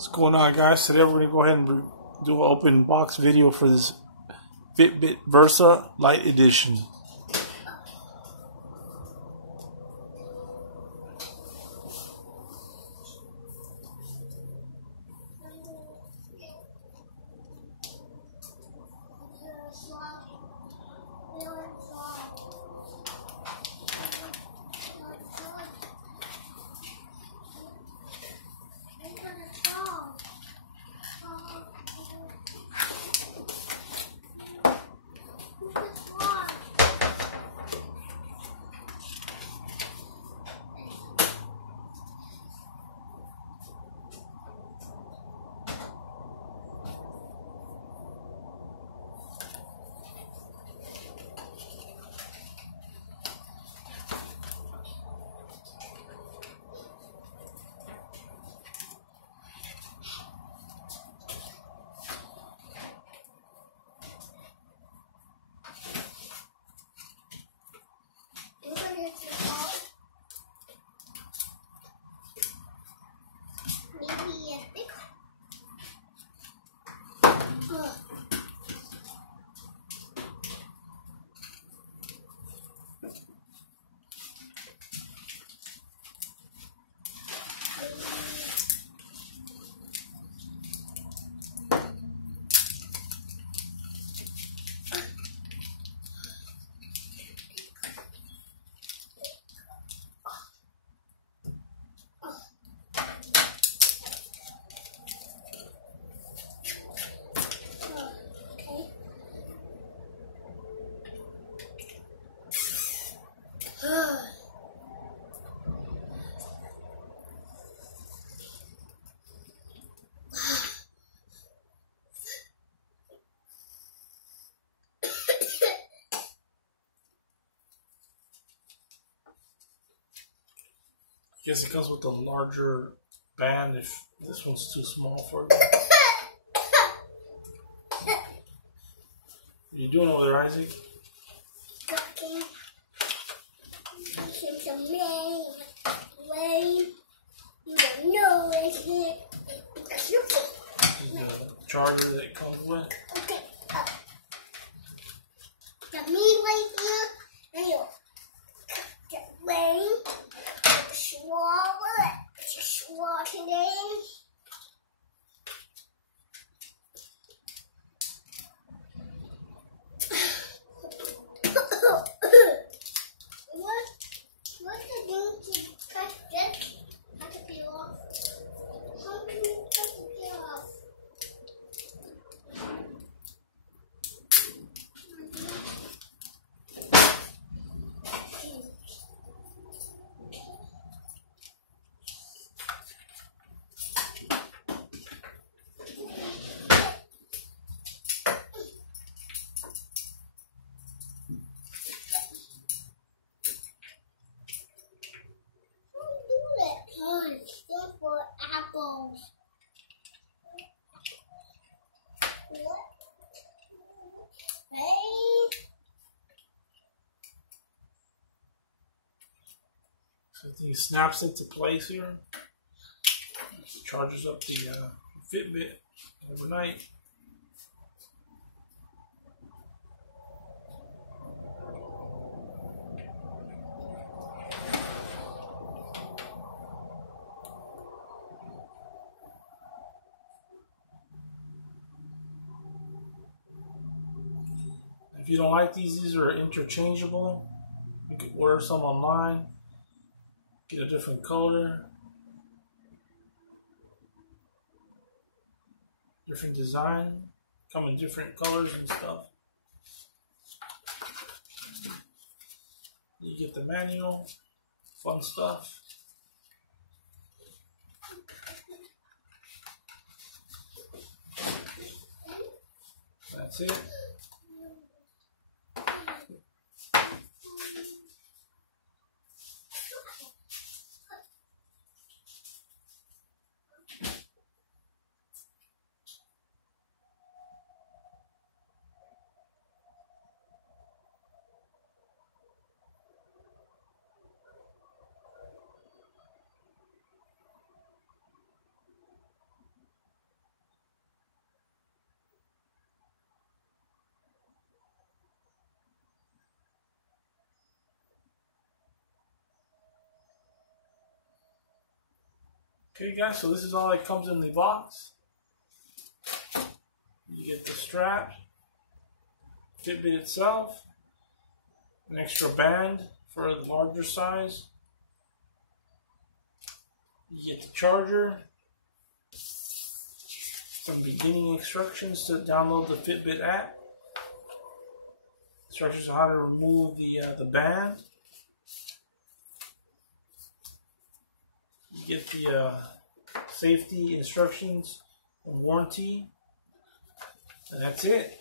What's going on, guys? Today we're going to go ahead and do an open box video for this Fitbit Versa Lite Edition. I guess it comes with a larger band if this one's too small for you. What are you doing over there, Isaac? Talking. It's a way. You don't know it. The charger that it comes with. Okay. The me right here. And you the way. Swallow it. Just swallow it in. What's the thing to cut this? How to peel off? How can you cut the peel off? Look for apples. What? Hey. So I think it snaps into place here. Charges up the Fitbit overnight. If you don't like these are interchangeable. You can order some online, get a different color, different design, come in different colors and stuff. You get the manual, fun stuff. That's it. Okay guys, so this is all that comes in the box. You get the strap, Fitbit itself, an extra band for the larger size. You get the charger, some beginning instructions to download the Fitbit app, instructions on how to remove the band. You get the safety instructions and warranty, and that's it.